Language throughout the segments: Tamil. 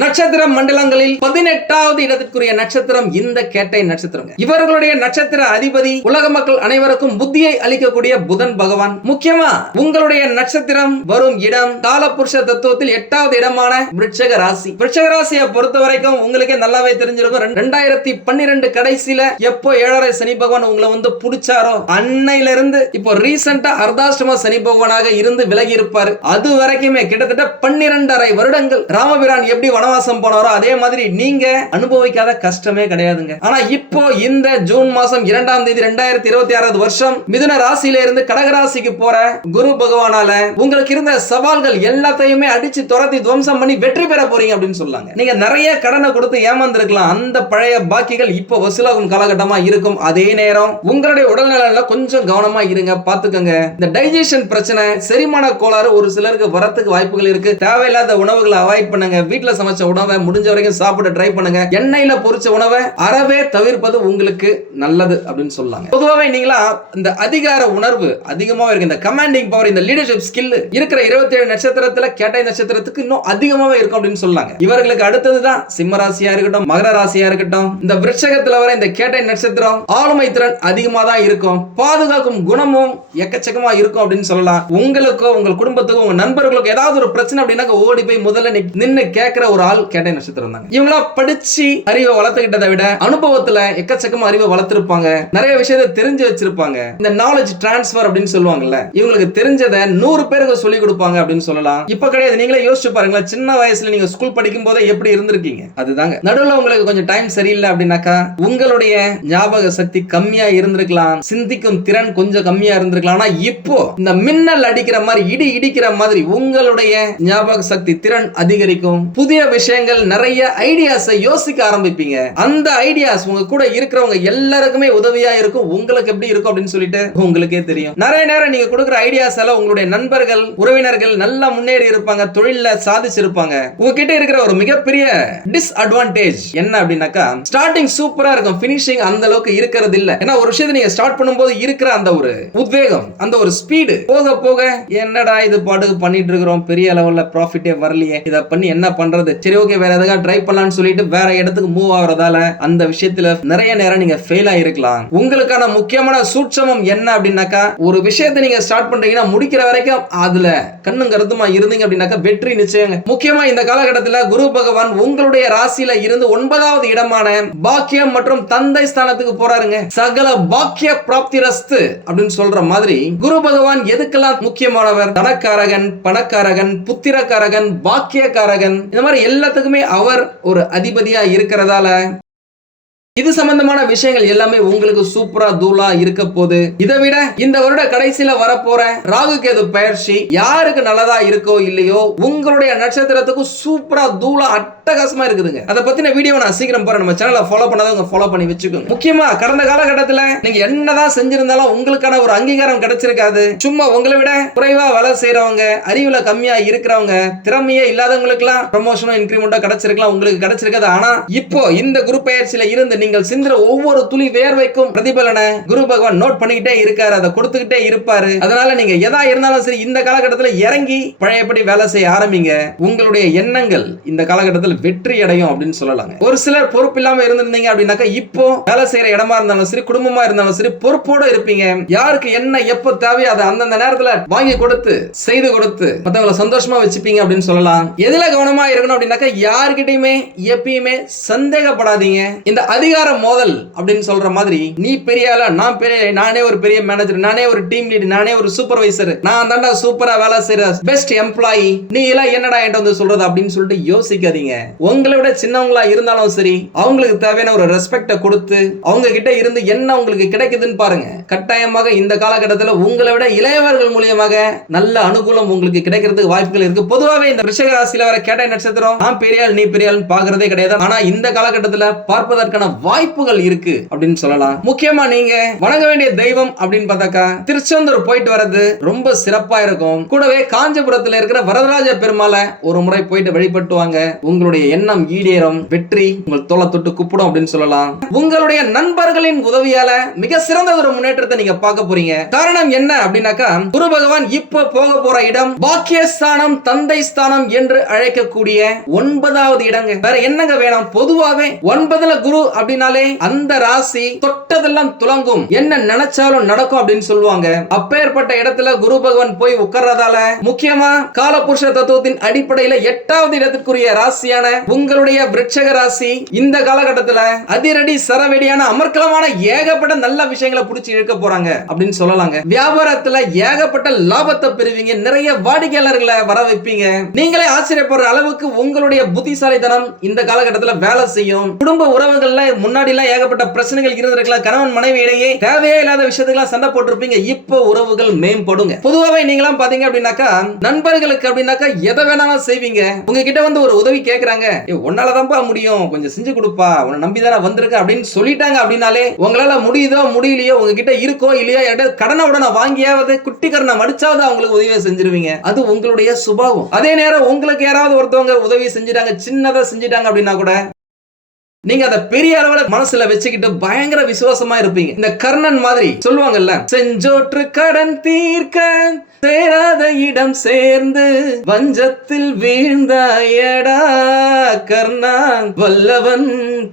நட்சத்திர மண்டலங்களில் 18வது இடத்திற்குரிய நட்சத்திரம் இந்த கேட்டை நட்சத்திரம். இவர்களுடைய நட்சத்திர அதிபதி உலக மக்கள் அனைவருக்கும் புத்தியை அளிக்கக்கூடிய புதன் பகவான். முக்கியமா உங்களுடைய நட்சத்திரம் வரும் இடம் காலபுருஷ தத்துவத்தில் 8வது இடமான விருச்சிக ராசி. விருச்சிக ராசியை பொறுத்த வரைக்கும் உங்களுக்கே நல்லாவே தெரிஞ்சிருக்கும். 2012 கடைசியில எப்போ 7.5 சனி பகவான் உங்களை புடிச்சாரோ அன்னையில இருந்து இப்போ ரீசெண்டா அர்த்தாஷ்டம சனி பகவானாக இருந்து விலகி இருப்பாரு. அது வரைக்குமே கிட்டத்தட்ட 12.5 வருடங்கள் ராமபிரான் எப்படி வனவாசம் போனாரோ அதே மாதிரி நீங்க அனுபவிக்காத கஷ்டமே கிடையாதுங்க. ஆனா இப்போ இந்த ஜூன் மாசம் 2ஆம் தேதி 2026 வருஷம் மிதுன ராசியில இருந்து கடகராசிக்கு போற குரு பகவானால உங்களுக்கு இருந்த சவால்கள் எல்லாத்தையுமே அடிச்சு துரத்தி துவம்சம் பண்ணி வெற்றி பெற போறீங்க அப்படின்னு சொல்லாங்க. நீங்க நிறைய கடனை கொடுத்து ஏமாந்துருக்கலாம். அந்த பழைய பாக்கிகள் இப்போ வசூலாகும் காலகட்டமா இருக்கும். அதே நேரம் உங்களுடைய உடல்நலன்ல கொஞ்சம் கவனமா இருங்க, பாத்துக்கங்க. இந்த டைஜஷன் பிரச்சனை, செரிமான கோளாறு ஒரு சிலருக்கு வரத்துக்கு வாய்ப்புகள் இருக்கு. தேவையில்லாத உணவுகளை அவாய்ட் பண்ணுங்க. வீட்டுல சமைச்ச உணவை முடிஞ்ச வரைக்கும் சாப்பிட ட்ரை பண்ணுங்க. எண்ணெயில பொரிச்ச உணவை அறவே தவிர்ப்பது உங்களுக்கு நல்லது அப்படின்னு சொல்லாங்க. பொதுவாகவே நீங்களா இந்த அதிகார உணர்வு அதிகமா இருக்கு. இந்த கமாண்டிங் பவர், இந்த லீடர்ஷிப் ஸ்கில் இருக்கிற 27 நட்சத்திரத்துல கேட்டை நட்சத்திரத்துக்கு இன்னும் அதிகமாவே இருக்கும் அப்படின்னு சொல்லாங்க. இவர்களுக்கு அடுத்ததுதான் சிம்ம ராசியா இருக்கட்டும், மகர ராசியா இருக்கட்டும், இந்த விருட்சகத்துல வர இந்த கேட்டை நட்சத்திரம் ஆளுமை திறன் அதிகமா தான் இருக்கும். பாதுகாக்கும் குணமும் எக்கச்சக்கமா இருக்கும் அப்படின்னு சொல்லலாம். உங்களுக்கோ உங்கள் குடும்பத்துக்கும் உங்க நண்பர்களுக்கு ஏதாவது ஒரு பிரச்சனை அப்படின்னா ஓடி போய் முதல்ல நின்னு கேட்கிற ஒரு ஆள் கேட்டை நட்சத்திரம் தாங்க. இவங்களா படிச்சு அறிவை வளர்த்துக்கிட்டதை விட அனுபவத்துல எக்கச்சக்கமா அறிவை வளர்த்திருப்பாங்க. நிறைய விஷயத்தை தெரிஞ்சு வச்சிருப்பாங்க. இந்த நாலேஜ் டிரான்ஸ்பர் அப்படின்னு சொல்லுவாங்கல்ல, இவங்களுக்கு தெரிஞ்சதை 100 பேருக்கு சொல்லி கொடுப்பாங்க அப்படின்னு சொல்லலாம். இப்ப கிடையாது. நீங்களே யோசிச்சு பாருங்களேன். சின்ன வயசுல நீங்க ஸ்கூல் படிக்கும் போதே எப்படி இருந்திருக்கீங்க. அதுதாங்க. நடுவுல உங்களுக்கு கொஞ்சம் டைம் சரியில்லை அப்படின்னாக்கா உங்களுடைய ஞாபக சக்தி கம்மியா இருந்திருக்கலாம், சிந்திக்கும் திறன் கொஞ்சம் கம்மியா இருந்திருக்கலாம். ஆனா இப்போ இந்த மின்னல் அடிக்கிற மாதிரி, இடி இடிக்கிற மாதிரி உங்களுடைய ஞாபக சக்தி திறன் அதிகரிக்கும். புதிய விஷயங்கள், நிறைய ஐடியாஸை யோசிக்க ஆரம்பிப்பீங்க. அந்த ஐடியாஸ் உங்க கூட இருக்கிறவங்க எல்லாருக்குமே உதவியா இருக்கும். உங்களுக்கு எப்படி இருக்கும் அப்படின்னு சொல்லிட்டு உங்களுக்கே தெரியும். நிறைய நேரம் நீங்க கொடுக்கிற ஐடியாஸ் எல்லாம் உங்களுடைய நண்பர்கள், உறவினர்கள் நல்லா முன்னேறி இருப்பாங்க, தொழில சாதிச்சிருப்பாங்க. உங்ககிட்ட இருக்கிற ஒரு மிகப்பெரிய டிஸ்அட்வான்டேஜ் என்ன அப்படின்னாக்கா, ஸ்டார்டிங் சூப்பரா இருக்கும், பினிஷிங் அந்த அளவுக்கு இருக்கிறது இல்ல. ஏன்னா ஒரு விஷயத்தை நீங்க ஸ்டார்ட் பண்ணும்போது இருக்கிற அந்த ஒரு உத்வேகம், அந்த ஒரு ஸ்பீடு போக போக என்னடா இது பாட்டுக்கு பண்ணிட்டு இருக்கிறோம், பெரிய லெவல்ல ப்ராஃபிட்டே வரலையே, இத பண்ணி என்ன பண்றது, சரி ஓகே வேற எதாவது ட்ரை பண்ணலாம்னு சொல்லிட்டு வேற இடத்துக்கு மூவ் ஆகுறதால அந்த விஷயத்துல நிறைய நேரம் நீங்க ஃபெயில் ஆயிருக்கலாம். உங்களுக்கான முக்கியமான சூட்சமம் என்ன அப்படின்னாக்கா, ஒரு விஷயத்தை நீங்க ஸ்டார்ட் பண்றீங்கன்னா முடிக்கிற வரைக்கும் அதுல கண்ணும் கருத்துமா இருந்தீங்க அப்படின்னாக்கா வெற்றி நிச்சயங்க. முக்கியமா இந்த காலகட்டத்தில் குரு பகவான் உங்களுடைய ராசியில இருந்து 9வது இடமான பாக்கியம் மற்றும் தந்தை ஸ்தானத்துக்கு போறாருங்க. சகல பாக்கிய பிராப்தி ரஸ்து அப்படின்னு சொல்ற மாதிரி குரு பகவான் எதுக்கெல்லாம் முக்கியமானவர்? தனக்காரகன், பணக்காரகன், புத்திரக்காரகன், பாக்கியக்காரகன், இந்த மாதிரி எல்லாத்துக்குமே அவர் ஒரு அதிபதியா இருக்கிறதால இது சம்பந்தமான விஷயங்கள் எல்லாமே உங்களுக்கு சூப்பரா தூளா இருக்க போது. இதை விட இந்த வருட கடைசியில வரப்போற ராகு கேது பயிற்சி யாருக்கு நல்லதா இருக்கோ இல்லையோ உங்களுடைய நட்சத்திரத்துக்கு சூப்பரா தூளா அட்டகாசமா இருக்குதுங்க. அதை பத்தின வீடியோ நான் சீக்கிரம் போறேன். நம்ம சேனலை ஃபாலோ பண்ணாதவங்க ஃபாலோ பண்ணி வச்சுக்கோங்க. முக்கியமா கடந்த காலகட்டத்தில் நீங்க என்னதான் செஞ்சிருந்தாலும் உங்களுக்கான ஒரு அங்கீகாரம் கிடைச்சிருக்காது. சும்மா உங்களை விட குறைவா வேலை செய்யறவங்க, அறிவுல கம்மியா இருக்கிறவங்க, திறமையே இல்லாதவங்களுக்கு எல்லாம் ப்ரமோஷனும் இன்கிரிமெண்டா கிடைச்சிருக்கலாம், உங்களுக்கு கிடைச்சிருக்காது. ஆனா இப்போ இந்த குரு பயிற்சியில இருந்து நீங்கள் சிந்துற ஒவ்வொரு துளி வேர்வைக்கும் பிரதிபலனை குரு பகவான் நோட் பண்ணிக்கிட்டே இருக்காரு, அதை கொடுத்துக்கிட்டே இருப்பாரு. அதனால நீங்க எதா இருந்தாலும் சரி இந்த காலகட்டத்தில் இறங்கி பழையபடி வேலை செய்ய ஆரம்பிங்க. உங்களுடைய எண்ணங்கள் இந்த காலகட்டத்தில் வெற்றி அடையும் அப்படின்னு சொல்லலாங்க. ஒரு சிலர் பொறுப்பு இல்லாம இருந்திருந்தீங்க அப்படின்னாக்கா இப்போ வேலை செய்யற இடமா இருந்தாலும் சரி, குடும்பமா இருந்தாலும் சரி பொறுப்போட இருப்பீங்க. யாருக்கு என்ன எப்போ தேவையோ அதை அந்தந்த நேரத்தில் வாங்கி கொடுத்து செய்து கொடுத்து மற்றவங்களை சந்தோஷமா வச்சுப்பீங்க அப்படின்னு சொல்லலாம். எதுல கவனமா இருக்கணும் அப்படின்னாக்கா யாருக்கிட்டையுமே எப்பயுமே சந்தேகப்படாதீங்க. இந்த அதிகார மோதல் அப்படின்னு சொல்ற மாதிரி நீ பெரிய ஆளா, நான் பெரிய, நானே ஒரு பெரிய மேனேஜர், நானே ஒரு டீம் லீட், நானே ஒரு சூப்பர்வைசர், நான் தாண்டா சூப்பரா வேலை செய்யற பெஸ்ட் எம்ப்ளாயி, நீ எல்லாம் என்னடா என்கிட்ட வந்து சொல்றது அப்படின்னு சொல்லிட்டு யோசிக்காதீங்க. உங்களை விட சின்னவங்களா இருந்தாலும் சரி அவங்களுக்கு தேவையான ஒரு ரெஸ்பெக்ட கொடுத்து அவங்க கிட்ட இருந்து என்ன உங்களுக்கு கிடைக்குதுன்னு பாருங்க. கட்டாயமாக இந்த காலகட்டத்தில் உங்களை விட இளையவர்கள் மூலியமாக நல்ல அனுகூலம் உங்களுக்கு கிடைக்கிறதுக்கு வாய்ப்புகள் இருக்கு. பொதுவாகவே இந்த ரிஷக ராசியில வர கேட்டை நட்சத்திரம் நான் பெரியாள் நீ பெரியாள் பாக்குறதே கிடையாது. ஆனா இந்த காலகட்டத்தில் பார்ப்பதற்கான வாய்ப்புகள் இருக்கு அப்படின்னு சொல்லலாம். முக்கியமா நீங்க வணங்க வேண்டிய தெய்வம் அப்படின்னு பார்த்தாக்கா திருச்செந்தூர் போயிட்டு வர்றது ரொம்ப சிறப்பா இருக்கும். கூடவே காஞ்சிபுரத்துல இருக்கிற வரதராஜ பெருமாளை ஒரு முறை போயிட்டு வழிபட்டு வாங்க. உங்களுடைய எண்ணம் ஈடேறும், வெற்றி உங்கள் தோளை தொட்டு கூப்பிடும் அப்படின்னு சொல்லலாம். உங்களுடைய நண்பர்களின் உதவியால மிக சிறந்த ஒரு முன்னேற்றத்தை நீங்க பார்க்க போறீங்க. காரணம் என்ன அப்படின்னாக்கா குரு பகவான் இப்ப போக போற இடம் பாக்கியஸ்தானம், தந்தை ஸ்தானம் என்று அழைக்கக்கூடிய 9வது இடங்க. வேற என்னங்க வேணும்? பொதுவாவே 9ல குரு அப்படின்னாலே அந்த ராசி தொட்டதெல்லாம் துலங்கும், என்ன நினைச்சாலும் நடக்கும் அப்படின்னு சொல்லுவாங்க. அப்பேற்பட்ட இடத்துல குரு பகவான் போய் உட்கார்றதால முக்கியமா காலபுருஷ தத்துவத்தின் அடிப்படையில் 8வது இடத்திற்குரிய ராசியான உங்களுடைய விருட்சக ராசி இந்த காலகட்டத்தில் அதிரடி சரவெடியான அமர்க்கலமான ஏகப்பட்ட நல்ல விஷயங்களை புடிச்சு இழுக்க போறாங்க அப்படின்னு சொல்லலாங்க. வியாபாரத்துல ஏகப்பட்ட லாபத்தை பெறுவீங்க, நிறைய வாடிக்கையாளர்களை வர வைப்பீங்க. நீங்களே ஆச்சரியப்படுற அளவுக்கு உங்களுடைய புத்திசாலித்தனம் இந்த காலகட்டத்தில் வேலை செய்யும். குடும்ப உறவுகள்ல முன்னாடி எல்லாம் ஏகப்பட்ட பிரச்சனைகள் இருந்திருக்கலாம். கணவன் மனைவி இடையே தேவையே இல்லாத விஷயத்துக்கு சண்டை போட்டிருப்பீங்க. இப்போ உறவுகள் மேம்படுங்க. பொதுவாகவே நீங்களாம் பாத்தீங்க அப்படின்னாக்கா நண்பர்களுக்கு அப்படின்னாக்கா எதை வேணாலும் செய்வீங்க. உங்ககிட்ட வந்து ஒரு உதவி கேட்கறாங்க, உன்னாலதான்ப்பா முடியும், கொஞ்சம் செஞ்சு கொடுப்பா, உன்னை நம்பிதானே வந்திருக்க அப்படின்னு சொல்லிட்டாங்க அப்படின்னாலே உங்களால முடியுதோ முடியலையோ, உங்ககிட்ட இருக்கோ இல்லையோ, கடனை உடனே வாங்கியாவது குட்டிக்கரனை மடிச்சாவது அவங்களுக்கு உதவி செஞ்சிருவீங்க. அது உங்களுடைய சுபாவம். அதே நேரம் உங்களுக்கு யாராவது ஒருத்தவங்க உதவி செஞ்சிட்டாங்க, சின்னதா செஞ்சிட்டாங்க அப்படின்னா கூட நீங்க அதை பெரிய அளவுல மனசுல வச்சுக்கிட்டு பயங்கர விசுவாசமா இருப்பீங்க. இந்த கர்ணன் மாதிரி சொல்லுவாங்கல்ல, செஞ்சோற்று கடன் தீர்க்க சேராத இடம் சேர்ந்து வஞ்சத்தில் வீழ்ந்தாயடா கர்ணா வல்லவன்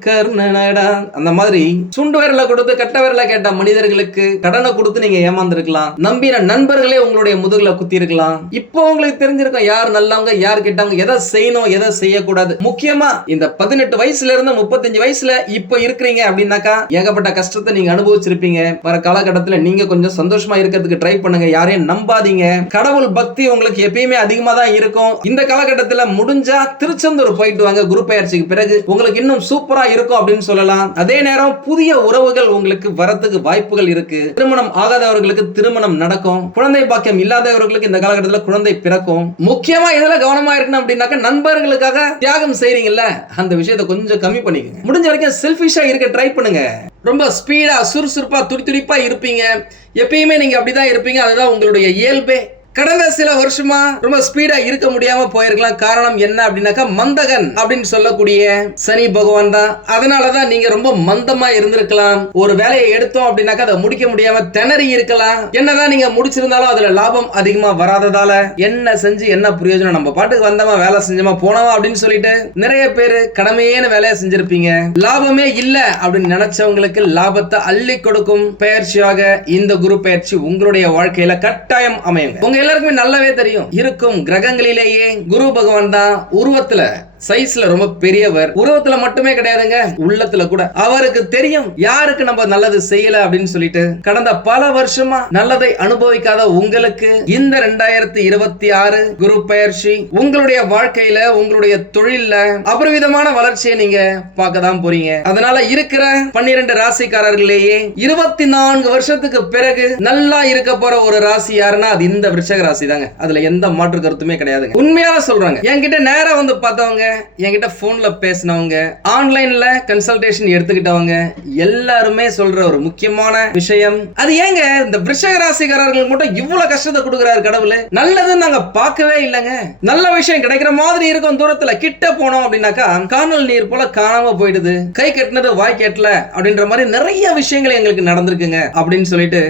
கர்ணனடா. அந்த மாதிரி சுண்டு விரல கொடுத்து கட்ட விரல கேட்ட மனிதர்களுக்கு கடனை கொடுத்து நீங்க ஏமாந்துருக்கலாம். நம்பின நண்பர்களே உங்களுடைய முதுகுல குத்தி இருக்கலாம். இப்போ உங்களுக்கு தெரிஞ்சிருக்கும் யார் நல்லவங்க யார் கெட்டவங்க, எதை செய்யணும் எதை செய்யக்கூடாது. முக்கியமா இந்த 18 வயசுல இருந்து 35 வயசுல இப்ப இருக்கிறீங்க அப்படின்னாக்கா ஏகப்பட்ட கஷ்டத்தை நீங்க அனுபவிச்சிருப்பீங்க. வர காலகட்டத்தில் நீங்க கொஞ்சம் சந்தோஷமா இருக்கிறதுக்கு ட்ரை பண்ணுங்க. யாரையும் நம்பாதீங்க. கடவுள் பக்தி உங்களுக்கு எப்பயுமே அதிகமா தான் இருக்கும். இந்த காலகட்டத்தில் முடிஞ்சா திருச்செந்தூர் போயிட்டு வாங்க. குரு பெயர்ச்சிக்கு பிறகு உங்களுக்கு இன்னும் சூப்பரா இருக்கும் அப்படின்னு சொல்லலாம். அதே நேரம் புதிய உறவுகள் உங்களுக்கு வரதுக்கு வாய்ப்புகள் இருக்கு. திருமணம் ஆகாதவர்களுக்கு திருமணம் நடக்கும். குழந்தை பாக்கியம் இல்லாதவர்களுக்கு இந்த காலகட்டத்தில் குழந்தை பிறக்கும். முக்கியமா இதுல கவனமா இருக்கணும் அப்படின்னாக்க நண்பர்களுக்காக தியாகம் செய்றீங்கல்ல, அந்த விஷயத்தை கொஞ்சம் கம்மி பண்ணிக்கங்க. முடிஞ்ச வரைக்கும் செல்ஃபிஷா இருக்க ட்ரை பண்ணுங்க. ரொம்ப ஸ்பீடா சுறுசுறுப்பா துடிதுடிப்பா இருப்பீங்க. எப்பயுமே நீங்க அப்படிதான் இருப்பீங்க. அதுதான் உங்களுடைய இயல்பே. கடந்த சில வருஷமா ரொம்ப ஸ்பீடா இருக்க முடியாம போயிருக்கலாம். காரணம் என்ன அப்படின்னாக்கா மந்தகன் அப்படின்னு சொல்லக்கூடிய சனி பகவான் தான். அதனாலதான் நீங்க ரொம்ப மந்தமா இருந்திருக்கலாம். ஒரு வேலையை எடுத்தோம் அப்படின்னாக்கா அதை முடிக்க முடியாம திணறி இருக்கலாம். என்னதான் நீங்க முடிச்சிருந்தாலும் அதுல லாபம் அதிகமா வராததால என்ன செஞ்சு என்ன பிரயோஜனம், நம்ம பாட்டுக்கு வந்தோமா வேலை செஞ்சோமா போனோமா அப்படின்னு சொல்லிட்டு நிறைய பேரு கடமையான வேலையை செஞ்சிருப்பீங்க. லாபமே இல்ல அப்படின்னு நினைச்சவங்களுக்கு லாபத்தை அள்ளி கொடுக்கும் பயிற்சியாக இந்த குரு பயிற்சி உங்களுடைய வாழ்க்கையில கட்டாயம் அமையுங்க. உங்க எல்லாருக்குமே நல்லாவே தெரியும், இருக்கும் கிரகங்களிலேயே குரு பகவான் தான் உருவத்துல சைஸ்ல ரொம்ப பெரியவர். உருவத்துல மட்டுமே கிடையாதுங்க, உள்ளத்துல கூட. அவருக்கு தெரியும் யாருக்கு நம்ம நல்லது செய்யல அப்படின்னு சொல்லிட்டு. கடந்த பல வருஷமா நல்லதை அனுபவிக்காத உங்களுக்கு இந்த 2026 குரு பெயர்ச்சி உங்களுடைய வாழ்க்கையில உங்களுடைய தொழில்ல அபரிவிதமான வளர்ச்சியை நீங்க பார்க்க தான் போறீங்க. அதனால இருக்கிற 12 ராசிக்காரர்களேயே 24 வருஷத்துக்கு பிறகு நல்லா இருக்க போற ஒரு ராசி யாருன்னா அது இந்த விருச்சிக ராசி தாங்க. அதுல எந்த மாற்று கருத்துமே கிடையாது. உண்மையால சொல்றாங்க. என்கிட்ட நேரா வந்து பார்த்தவங்க, என்கிட்ட போன்ல பேசினவங்க, ஆன்லைன்ல கன்சல்டேஷன் எடுத்துக்கிட்டவங்க எல்லாருமே சொல்ற ஒரு முக்கியமான விஷயம், அது ஏங்க இந்த விருச்சிக ராசிக்காரர்களுக்கு மட்டும் இவ்வளவு கஷ்டத்தை கொடுக்கிறாரு கடவுள்? நல்லதுன்னு நாங்க பார்க்கவே இல்லைங்க. நல்ல விஷயம் கிடைக்கிற மாதிரி இருக்கும், தூரத்துல கிட்ட போனோம் அப்படின்னாக்கா காணல் நீர் போல காணாம போயிடுது. கை கட்டினது வாய் கேட்டல அப்படின்ற மாதிரி நிறைய விஷயங்கள் எங்களுக்கு நடந்திருக்குங்க அப்படின்னு சொல்லிட்டு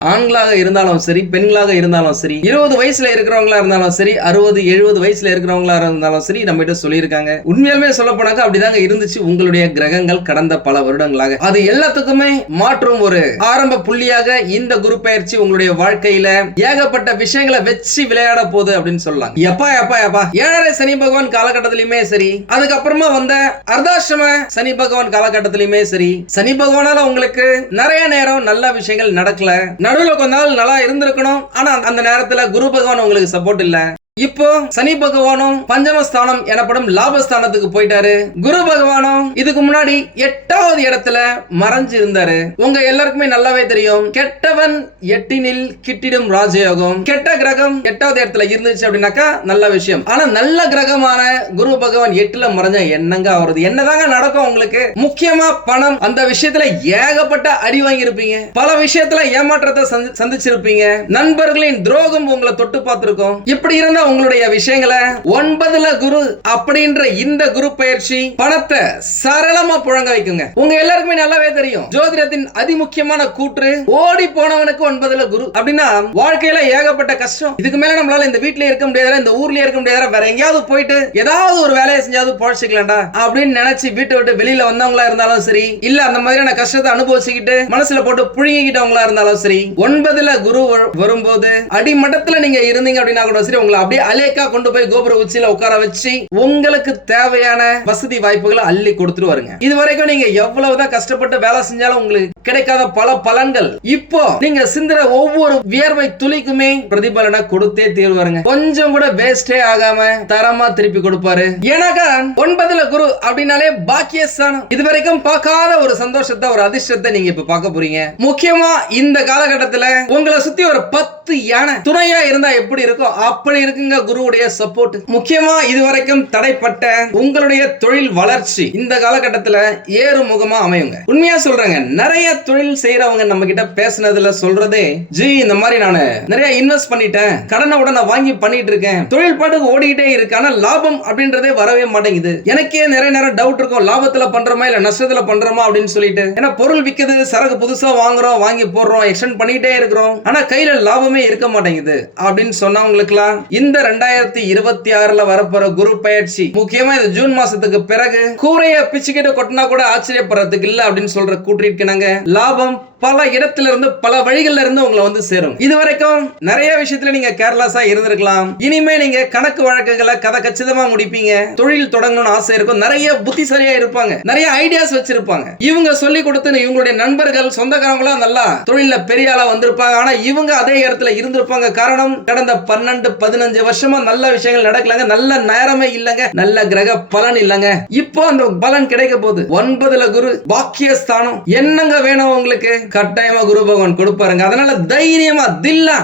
ஆண்களாக இருந்தாலும் சரி பெண்களாக இருந்தாலும் சரி 20 வயசுல இருக்கிறவங்களா இருந்தாலும் சரி 60 70 வயசுல இருக்கிறவங்களா இருந்தாலும் சரி நம்ம கிட்ட சொல்லியிருக்காங்க. உண்மையாலுமே சொல்ல போனாக்க அப்படிதாங்க இருந்துச்சு உங்களுடைய கிரகங்கள் கடந்த பல வருடங்களாக. அது எல்லாத்துக்குமே மாற்றும் ஒரு ஆரம்ப புள்ளியாக இந்த குரு பயிற்சி உங்களுடைய வாழ்க்கையில ஏகப்பட்ட விஷயங்களை வச்சு விளையாட போகுது அப்படின்னு சொல்லலாம். எப்பா எப்பா எப்பா 7.5 சனி பகவான் காலகட்டத்திலுமே சரி, அதுக்கப்புறமா வந்த அர்த்தாஷ்டம சனி பகவான் காலகட்டத்திலுமே சரி, சனி பகவானால உங்களுக்கு நிறைய நேரம் நல்ல விஷயங்கள் நடக்கல. நடுவில் கொஞ்ச நாள் நல்லா இருந்திருக்கணும். ஆனா அந்த நேரத்துல குரு பகவான் உங்களுக்கு சப்போர்ட் இல்ல. இப்போ சனி பகவானும் பஞ்சமஸ்தானம் எனப்படும் லாபஸ்தானத்துக்கு போயிட்டாரு. குரு பகவானும் இதுக்கு முன்னாடி 8வது இடத்துல மறைஞ்சு இருந்தாரு. உங்க எல்லாருக்குமே நல்லாவே தெரியும், கெட்டவன் எட்டினில் கிட்டிடும் ராஜயோகம். கெட்ட கிரகம் 8வது இடத்துல இருந்துச்சு அப்படின்னாக்கா நல்ல விஷயம். ஆனா நல்ல கிரகமான குரு பகவான் 8ல மறைஞ்சா என்னங்க ஆகுறது? என்னதாங்க நடக்கும் உங்களுக்கு? முக்கியமா பணம், அந்த விஷயத்துல ஏகப்பட்ட அடி வாங்கி இருப்பீங்க. பல விஷயத்துல ஏமாற்றத்தை சந்திச்சிருப்பீங்க. நண்பர்களின் துரோகம் உங்களை தொட்டு பார்த்திருக்கும். இப்படி இருந்த உங்களுடைய விஷயங்களை 9ல குரு அப்படின்ற இந்த குரு பயிற்சி பணத்தை சரளமா புழங்க வைக்குங்க. உங்க எல்லாருக்குமே நல்லாவே தெரியும், ஜோதிடத்தின் அதிமுக்கியமான கூற்று ஓடி போனவனுக்கு 9ல குரு. அப்படின்னா வாழ்க்கையில ஏகப்பட்ட கஷ்டம். இதுக்கு மேல நம்மளால இந்த வீட்லயே இருக்க முடியாது, இந்த ஊர்லயே இருக்க முடியாது, வேற எங்கேயாவது போயிட்டு ஏதாவது ஒரு வேலையை செஞ்சாவது பொழைச்சிக்கலாம்டா அப்படின்னு நினைச்சு வீட்டை விட்டு வெளியில வந்தவங்களா இருந்தாலும் சரி, இல்ல அந்த மாதிரியான கஷ்டத்தை அனுபவிச்சுக்கிட்டு மனசுல போட்டு புழுங்கிக்கிட்டவங்களா இருந்தாலும் சரி, 9ல குரு வரும்போது அடிமட்டத்துல நீங்க இருந்தீங்க அப்படின்னா கூட சரி, உங்களை அப்படியே அலேக்கா கொண்டு போய் கோபுர உச்சியில உட்கார வச்சு உங்களுக்கு தேவையான வசதி வாய்ப்புகளை அள்ளி கொடுத்துட்டு வருங்க. இது வரைக்கும் நீங்க எவ்வளவுதான் கஷ்டப்பட்டு வேலை செஞ்சாலும் உங்களுக்கு கிடைக்காத பல பலன்கள் இப்போ நீங்க சிந்துற ஒவ்வொரு வியர்வை துளிக்குமே பிரதிபலனை கொடுத்தே தீர்வாருங்க. கொஞ்சம் கூட வேஸ்டே ஆகாம தரமா திருப்பி கொடுப்பாரு. ஏன்னாக்கா 9ல குரு அப்படின்னாலே பாக்கியஸ்தானம். இதுவரைக்கும் பார்க்காத ஒரு சந்தோஷத்தை, ஒரு அதிர்ஷ்டத்தை நீங்க இப்ப பார்க்க போறீங்க. முக்கியமா இந்த காலகட்டத்துல உங்களை சுத்தி ஒரு 10 யானை துணையா இருந்தா எப்படி இருக்கும் அப்படி இருக்குங்க குருவுடைய சப்போர்ட். முக்கியமா இதுவரைக்கும் தடைப்பட்ட உங்களுடைய தொழில் வளர்ச்சி இந்த காலகட்டத்துல ஏறுமுகமா அமையுங்க. உண்மையா சொல்றேங்க, நிறைய தொழில் செய்யறவங்க நம்ம கிட்ட பேசினதுல சொல்றதே, ஜி இந்த மாதிரி நான் நிறைய இன்வெஸ்ட் பண்ணிட்டேன், கடனை உடனே வாங்கி பண்ணிட்டு இருக்கேன், தொழில் பாட்டுக்கு ஓடிக்கிட்டே இருக்கு, ஆனா லாபம் அப்படின்றதே வரவே மாட்டேங்குது. எனக்கே நிறைய நேரம் டவுட் இருக்கும், லாபத்துல பண்றோமா இல்ல நஷ்டத்துல பண்றோமா அப்படின்னு சொல்லிட்டு. ஏன்னா பொருள் விக்குது, சரக்கு புதுசா வாங்குறோம், வாங்கி போடுறோம், எக்ஸ்டெண்ட் பண்ணிட்டே இருக்கிறோம், ஆனா கையில லாபமே இருக்க மாட்டேங்குது அப்படின்னு சொன்னவங்களுக்குலாம் இந்த 2026ல வரப்போற குரு பயிற்சி, முக்கியமா இந்த ஜூன் மாசத்துக்கு பிறகு கூரைய பிச்சுக்கிட்டு கொட்டினா கூட ஆச்சரியப்படுறதுக்கு இல்ல அப்படின்னு சொல்ற கூட்டிருக்காங்க. லாபம் பல இடத்துல இருந்து பல வழிகள்ல இருந்து உங்களை வந்து சேரும். இதுவரைக்கும் நிறைய விஷயத்துல நீங்க கேர்லெஸ்ஸா இருந்திருக்கலாம். இனிமே நீங்க கணக்கு வழக்குகளை கதை கச்சிதமா முடிப்பீங்க. தொழில் தொடங்கணும்னு ஆசை இருக்கும். நிறைய புத்திசாலியா இருப்பாங்க, நிறைய ஐடியாஸ் வச்சிருப்பாங்க. இவங்க சொல்லி கொடுத்து இவங்களுடைய நண்பர்கள் சொந்தக்காரங்களா நல்லா தொழில பெரிய ஆளா வந்திருப்பாங்க. ஆனா இவங்க அதே இடத்துல இருந்திருப்பாங்க. காரணம், கடந்த 12-15 வருஷமா நல்ல விஷயங்கள் நடக்கலங்க, நல்ல நேரமே இல்லங்க, நல்ல கிரக பலன் இல்லங்க. இப்போ அந்த பலன் கிடைக்க போகுது. 9ல குரு பாக்கியஸ்தானம். என்னங்க வேணும் உங்களுக்கு? கட்டாயமா குரு பகவான் கொடுப்பாருங்க. அதனால தைரியமா தில்லா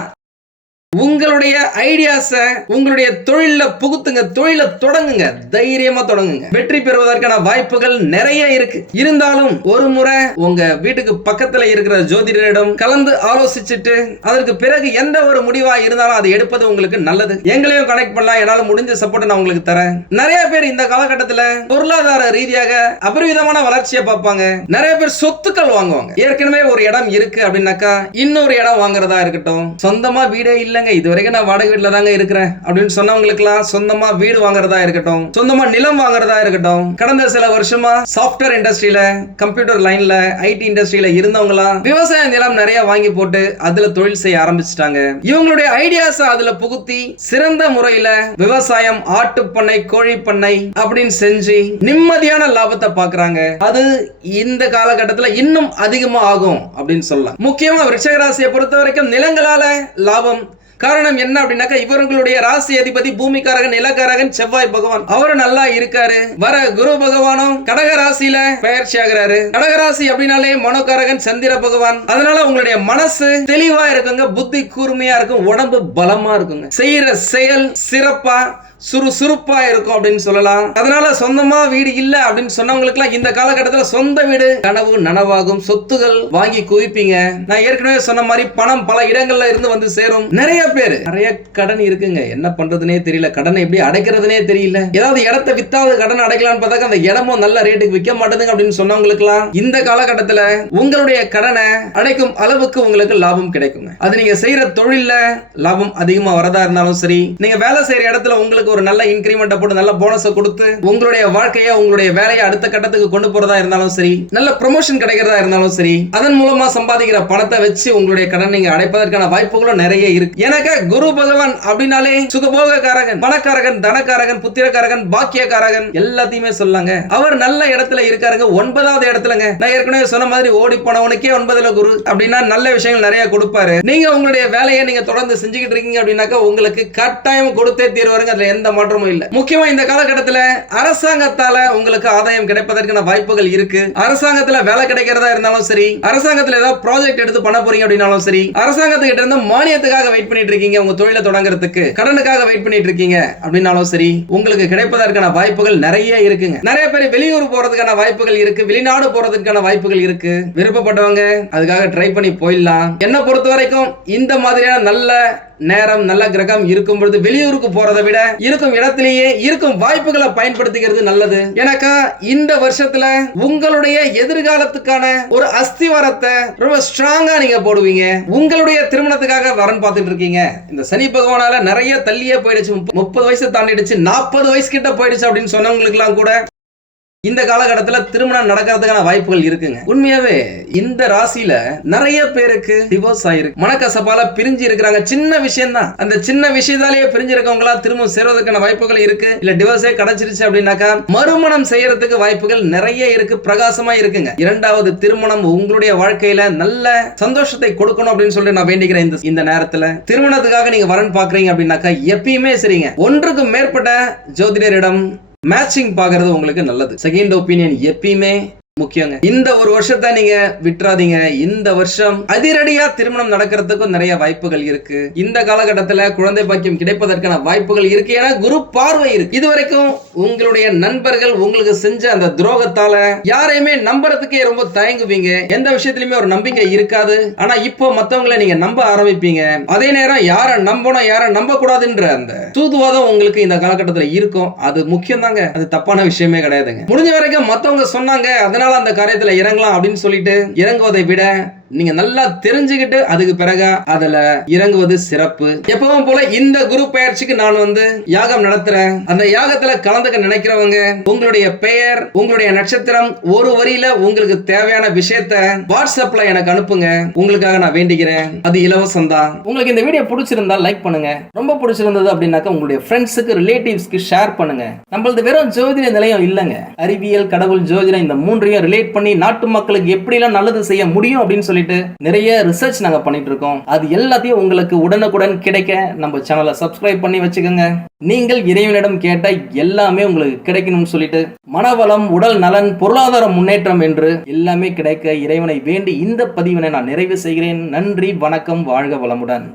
உங்களுடைய ஐடியாஸ உங்களுடைய தொழில புகுத்துங்க, தொழில தொடங்குங்க, தைரியமா தொடங்குங்க. வெற்றி பெறுவதற்கான வாய்ப்புகள் நிறைய இருக்கு. இருந்தாலும் ஒரு முறை உங்க வீட்டுக்கு பக்கத்துல இருக்கிற ஜோதிடரிடம் கலந்து ஆலோசிச்சுட்டு அதற்கு பிறகு எந்த ஒரு முடிவா இருந்தாலும் அதை எடுப்பது உங்களுக்கு நல்லது. எங்களையும் கனெக்ட் பண்ணலாம், என்னால முடிஞ்ச சப்போர்ட் நான் உங்களுக்கு தரேன். நிறைய பேர் இந்த காலகட்டத்துல பொருளாதார ரீதியாக அபரிவிதமான வளர்ச்சியை பார்ப்பாங்க. நிறைய பேர் சொத்துக்கள் வாங்குவாங்க. ஏற்கனவே ஒரு இடம் இருக்கு அப்படின்னாக்கா இன்னொரு இடம் வாங்குறதா இருக்கட்டும், சொந்தமா வீடே இல்ல, இதுவரைக்கும் நான் வாடகை வீட்டுல தாங்க இருக்கிறேன் அப்படின்னு சொன்னவங்களுக்குலாம் சொந்தமா வீடு வாங்குறதா இருக்கட்டும், சொந்தமா நிலம் வாங்குறதா இருக்கட்டும், கடந்த சில வருஷமா சாஃப்ட்வேர் இண்டஸ்ட்ரியில, கம்ப்யூட்டர் லைன்ல, ஐடி இண்டஸ்ட்ரியில இருந்தவங்களாம் விவசாய நிலம் நிறைய வாங்கி போட்டு அதுல தொழில் செய்ய ஆரம்பிச்சிட்டாங்க. இவங்களுடைய ஐடியாஸ் அதுல புகுத்தி சிறந்த முறையில விவசாயம், ஆட்டு பண்ணை, கோழி பண்ணை அப்படின்னு செஞ்சு நிம்மதியான லாபத்தை பாக்குறாங்க. அது இந்த காலகட்டத்தில் இன்னும் அதிகமா ஆகும் அப்படின்னு சொல்லலாம். முக்கியமா விருச்சிக ராசியை பொறுத்த வரைக்கும் நிலங்களால லாபம். காரணம் என்ன அப்படின்னாக்கா, இவர்களுடைய ராசி அதிபதி பூமிக்காரகன், நிலக்காரகன் செவ்வாய் பகவான், அவரு நல்லா இருக்காரு. வர குரு பகவானும் கடக ராசியில பயிற்சி ஆகிறாரு. கடகராசி அப்படின்னாலே மனோகாரகன் சந்திர பகவான். அதனால உங்களுடைய மனசு தெளிவா இருக்குங்க, புத்தி கூர்மையா இருக்கும், உடம்பு பலமா இருக்குங்க, செய்யற செயல் சிறப்பா சுறுசுறுப்பா இருக்கும் அப்படின்னு சொல்லலாம். அதனால சொந்தமா வீடு இல்ல அப்படின்னு சொன்னவங்களுக்கு இந்த காலகட்டத்தில் சொந்த வீடு கனவு நனவாகும், சொத்துகள் வாங்கி குவிப்பீங்க. நான் ஏற்கனவே சொன்ன மாதிரி பணம் பல இடங்கள்ல இருந்து வந்து சேரும். நிறைய பேர் நிறைய கடன் இருக்குங்க, என்ன பண்றதுனே தெரியல, கடனை எப்படி அடைக்கிறதுனே தெரியல, ஏதாவது இடத்தை வித்தாவது கடன் அடைக்கலாம்னு பார்த்தா அந்த இடமும் நல்ல ரேட்டுக்கு விற்க மாட்டேங்குது அப்படின்னு சொன்னவங்களுக்குலாம் இந்த காலகட்டத்தில் உங்களுடைய கடனை அடைக்கும் அளவுக்கு உங்களுக்கு லாபம் கிடைக்குங்க. அது நீங்க செய்யற தொழில லாபம் அதிகமா வரதா இருந்தாலும் சரி, நீங்க வேலை செய்யற இடத்துல உங்களுக்கு உங்களுக்கு ஒரு நல்ல இன்கிரிமெண்ட் போட்டு நல்ல போனஸ் கொடுத்து உங்களுடைய வாழ்க்கையை உங்களுடைய வேலையை அடுத்த கட்டத்துக்கு கொண்டு போறதா இருந்தாலும் சரி, நல்ல ப்ரமோஷன் கிடைக்கிறதா இருந்தாலும் சரி, அதன் மூலமா சம்பாதிக்கிற பணத்தை வச்சு உங்களுடைய கடன் நீங்க அடைப்பதற்கான வாய்ப்புகளும் நிறைய இருக்கு. எனக்கு குரு பகவான் அப்படின்னாலே சுகபோகக்காரகன், பணக்காரகன், தனக்காரகன், புத்திரக்காரகன், பாக்கியக்காரகன் எல்லாத்தையுமே சொல்லாங்க. அவர் நல்ல இடத்துல இருக்காருங்க, 9வது இடத்துலங்க. நான் ஏற்கனவே சொன்ன மாதிரி ஓடி போனவனுக்கே 9ல குரு அப்படின்னா நல்ல விஷயங்கள் நிறைய கொடுப்பாரு. நீங்க உங்களுடைய வேலையை நீங்க தொடர்ந்து செஞ்சுக்கிட்டு இருக்கீங்க அப்படின்னாக்கா உங்களுக்கு கட்டாயம் கொடுத்தே தீர்வாருங்க. அதுல எந்த மாற்றமும் இல்ல. முக்கியமா இந்த காலகட்டத்தில் அரசாங்கத்தால உங்களுக்கு ஆதாயம் கிடைப்பதற்கான வாய்ப்புகள் இருக்கு. அரசாங்கத்துல வேலை கிடைக்கிறதா இருந்தாலும் சரி, அரசாங்கத்துல ஏதாவது ப்ராஜெக்ட் எடுத்து பண்ண போறீங்க அப்படின்னாலும் சரி, அரசாங்கத்துக்கிட்ட இருந்து மானியத்துக்காக வெயிட் பண்ணிட்டு இருக்கீங்க, உங்க தொழிலை தொடங்குறதுக்கு கடனுக்காக வெயிட் பண்ணிட்டு இருக்கீங்க அப்படின்னாலும் சரி, உங்களுக்கு கிடைப்பதற்கான வாய்ப்புகள் நிறைய இருக்குங்க. நிறைய பேர் வெளியூர் போறதுக்கான வாய்ப்புகள் இருக்கு, வெளிநாடு போறதுக்கான வாய்ப்புகள் இருக்கு. விருப்பப்பட்டவங்க அதுக்காக ட்ரை பண்ணி போயிடலாம். என்ன பொறுத்த வரைக்கும் இந்த மாதிரியான நல்ல நேரம், நல்ல கிரகம் இருக்கும் பொழுது வெளியூருக்கு போறதை விட இருக்கும் இடத்திலேயே இருக்கும் வாய்ப்புகளை பயன்படுத்திக்கிறது நல்லது. எனக்கா இந்த வருஷத்துல உங்களுடைய எதிர்காலத்துக்கான ஒரு அஸ்திவாரத்தை ரொம்ப ஸ்ட்ராங்கா நீங்க போடுவீங்க. உங்களுடைய திருமணத்துக்காக வரன் பார்த்துட்டு இருக்கீங்க. இந்த சனி பகவானால நிறைய தள்ளியே போயிடுச்சு, 30 வயசு தாண்டிடுச்சு, 40 வயசு கிட்ட போயிடுச்சு அப்படின்னு சொன்னவங்களுக்கு எல்லாம் கூட இந்த காலகட்டத்தில் திருமணம் நடக்கிறதுக்கான வாய்ப்புகள் இருக்குங்க. உண்மையாவே இந்த ராசியில நிறைய பேருக்கு டிவோர்ஸ் ஆயிருக்கு, மனக்கசப்பால பிரிஞ்சு இருக்கிறாங்க. சின்ன விஷயம் தான், அந்த சின்ன விஷயத்தாலேயே பிரிஞ்சு இருக்கவங்களா திரும்ப சேர்வதற்கான வாய்ப்புகள் இருக்கு. இல்ல டிவோர்ஸே கிடைச்சிருச்சு அப்படின்னாக்கா மறுமணம் செய்யறதுக்கு வாய்ப்புகள் நிறைய இருக்கு, பிரகாசமா இருக்குங்க. 2வது திருமணம் உங்களுடைய வாழ்க்கையில நல்ல சந்தோஷத்தை கொடுக்கணும் அப்படின்னு சொல்லி நான் வேண்டிக்கிறேன். இந்த நேரத்துல திருமணத்துக்காக நீங்க வரன் பாக்குறீங்க அப்படின்னாக்கா எப்பயுமே சரிங்க, ஒன்றுக்கு மேற்பட்ட ஜோதிடரிடம் மேட்சிங் பார்க்கிறது உங்களுக்கு நல்லது. செகண்ட் ஒப்பீனியன் எப்பயுமே முக்கியங்க. இந்த ஒரு வருஷத்தை நீங்க விட்டுறாதீங்க. இந்த வருஷம் அதிரடியா திருமணம் நடக்கிறதுக்கும் நிறைய வாய்ப்புகள் இருக்கு. இந்த காலகட்டத்தில் குழந்தை பாக்கியம் கிடைப்பதற்கான வாய்ப்புகள் இருக்கு. ஏன்னா குரு பார்வை இருக்கு. இதுவரைக்கும் உங்களுடைய நண்பர்கள் உங்களுக்கு செஞ்ச அந்த துரோகத்தால யாரையுமே நம்புறதுக்கே ரொம்ப தயங்குவீங்க. எந்த விஷயத்திலுமே ஒரு நம்பிக்கை இருக்காது. ஆனா இப்போ மத்தவங்களை நீங்க நம்ப ஆரம்பிப்பீங்க. அதே நேரம் யாரை நம்பணும் யாரை நம்ப கூடாதுன்ற அந்த தூதுவாதம் உங்களுக்கு இந்த காலகட்டத்தில் இருக்கும். அது முக்கியம் தாங்க, அது தப்பான விஷயமே கிடையாதுங்க. முடிஞ்ச வரைக்கும் மத்தவங்க சொன்னாங்க அதனால அந்த காரியத்துல இறங்கலாம் அப்படின்னு சொல்லிட்டு இறங்குவதை விட நீங்க நல்லா தெரிஞ்சுக்கிட்டு அதுக்கு பிறகு அதுல இறங்குவது சிறப்பு. எப்பவும் போல இந்த குரு பயிற்சிக்கு நான் யாகம் நடத்துறேன். அந்த யாகத்துல கலந்துக்க நினைக்கிறவங்க உங்களுடைய பெயர், உங்களுடைய நட்சத்திரம், ஒரு வரியில உங்களுக்கு தேவையான விஷயத்தை வாட்ஸ்அப்ல எனக்கு அனுப்புங்க. உங்களுக்காக நான் வேண்டிக்கிறேன். அது இலவசம் தான். உங்களுக்கு இந்த வீடியோ பிடிச்சிருந்தா லைக் பண்ணுங்க. ரொம்ப பிடிச்சிருந்தது அப்படின்னாக்கா உங்களுடைய ஃப்ரெண்ட்ஸுக்கு, ரிலேட்டிவ்ஸ்க்கு ஷேர் பண்ணுங்க. நம்மளது வெறும் ஜோதிட நிலையம் இல்லைங்க, அறிவியல், கடவுள், ஜோதிடம் இந்த மூன்றையும் ரிலேட் பண்ணி நாட்டு மக்களுக்கு எப்படிலாம் நல்லது செய்ய முடியும் அப்படின்னு சொல்லிட்டு நிறைய ரிசர்ச் நாங்க பண்ணிட்டு இருக்கோம். அது எல்லாத்தையும் உங்களுக்கு உடனுக்குடன் கிடைக்க நம்ம சேனலை சப்ஸ்கிரைப் பண்ணி வச்சுக்கோங்க. நீங்கள் இறைவனிடம் கேட்ட எல்லாமே உங்களுக்கு கிடைக்கணும்னு சொல்லிட்டு மனவளம், உடல் நலன், பொருளாதார முன்னேற்றம் என்று எல்லாமே கிடைக்க இறைவனை வேண்டி இந்த பதிவினை நான் நிறைவு செய்கிறேன். நன்றி, வணக்கம், வாழ்க வளமுடன்.